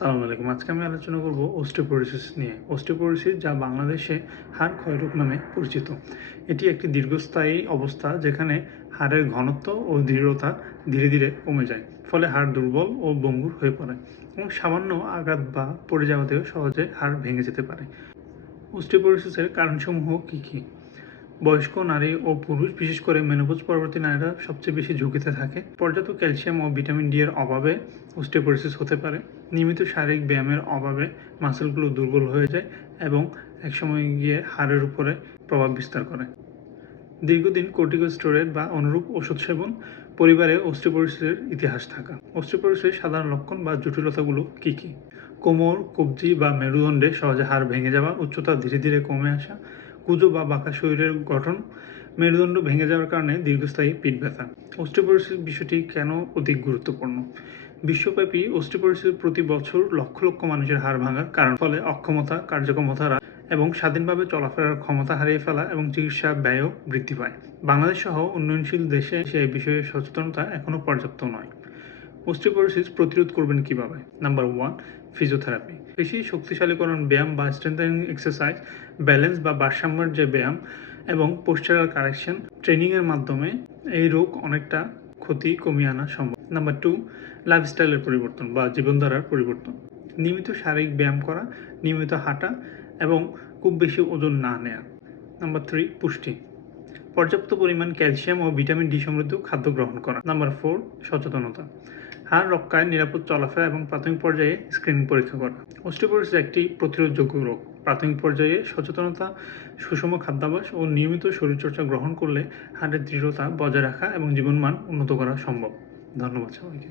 আসসালামু আলাইকুম। আজকে আমি আলোচনা করব অস্টিওপোরোসিস নিয়ে। অস্টিওপোরোসিস যা বাংলাদেশে হাড় ক্ষয়রোগ নামে পরিচিত। এটি একটি দীর্ঘস্থায়ী অবস্থা যেখানে হাড়ের ঘনত্ব ও দৃঢ়তা ধীরে ধীরে কমে যায়, ফলে হাড় দুর্বল ও বঙ্গুর হয়ে পড়ে এবং সামান্য আঘাত বা পড়ে যাওয়াতেও সহজে হাড় ভেঙে যেতে পারে। অস্টিওপোরোসিসের কারণসমূহ কী কী? বয়স্ক নারী ও পুরুষ, বিশেষ করে মেনোপজ পরবর্তী নারীরা সবচেয়ে বেশি ঝুঁকিতে থাকে। পর্যাপ্ত ক্যালসিয়াম ও ভিটামিন ডি এর অভাবে অস্টিওপোরোসিস হতে পারে। নিয়মিত শারীরিক ব্যায়ামের অভাবে মাসেলগুলো দুর্বল হয়ে যায় এবং একসময় গিয়ে হাড়ের উপরে প্রভাব বিস্তার করে। দীর্ঘদিন কর্টিকোস্টেরয়েড বা অনুরূপ ওষুধ সেবন, পরিবারে অস্টিওপোরোসিসের ইতিহাস থাকা। অস্টিওপোরোসিসের সাধারণ লক্ষণ বা জটিলতাগুলো কী কী? কোমর, কবজি বা মেরুদণ্ডে সহজে হাড় ভেঙে যাওয়া, উচ্চতা ধীরে ধীরে কমে আসা কুজো বা বাঁকা শরীরের গঠন মেরুদণ্ড ভেঙে যাওয়ার কারণে দীর্ঘস্থায়ী পিঠ ব্যথা। অস্টিওপোরোসিস বিষয়টি কেন অধিক গুরুত্বপূর্ণ? বিশ্বব্যাপী অস্টিওপোরোসিস প্রতি বছর লক্ষ লক্ষ মানুষের হাড় ভাঙার কারণ। ফলে অক্ষমতা কার্যক্ষমতা এবং স্বাধীনভাবে চলাফেরার ক্ষমতা হারিয়ে ফেলা এবং চিকিৎসা ব্যয়ও বৃদ্ধি পায়। বাংলাদেশ সহ উন্নয়নশীল দেশে সে বিষয়ে সচেতনতা এখনও পর্যাপ্ত নয়। অস্টিওপোরোসিস প্রতিরোধ করবেন কীভাবে? নাম্বার ওয়ান ফিজিওথেরাপি বেশি শক্তিশালীকরণ ব্যায়াম বা স্ট্রেন্থেনিং এক্সারসাইজ ব্যালেন্স বা ভারসাম্যের যে ব্যায়াম এবং পোস্টারাল কারেকশন ট্রেনিংয়ের মাধ্যমে এই রোগ অনেকটা ক্ষতি কমিয়ে আনা সম্ভব। নাম্বার টু লাইফস্টাইলের পরিবর্তন বা জীবনধারার পরিবর্তন। নিয়মিত শারীরিক ব্যায়াম করা, নিয়মিত হাঁটা এবং খুব বেশি ওজন না নেওয়া নাম্বার থ্রি পুষ্টি। পর্যাপ্ত পরিমাণ ক্যালসিয়াম ও ভিটামিন ডি সমৃদ্ধ খাদ্য গ্রহণ করা। নাম্বার ফোর সচেতনতা। হাড় রক্ষায় নিরাপদ চলাফেরা এবং প্রাথমিক পর্যায়ে স্ক্রিনিং পরীক্ষা করা। অস্টিওপোরোসিস একটি প্রতিরোধযোগ্য রোগ। প্রাথমিক পর্যায়ে সচেতনতা, সুষম খাদ্যাভ্যাস ও নিয়মিত শরীরচর্চা গ্রহণ করলে হাড়ের দৃঢ়তা বজায় রাখা এবং জীবনমান উন্নত করা সম্ভব। ধন্যবাদ সবাইকে।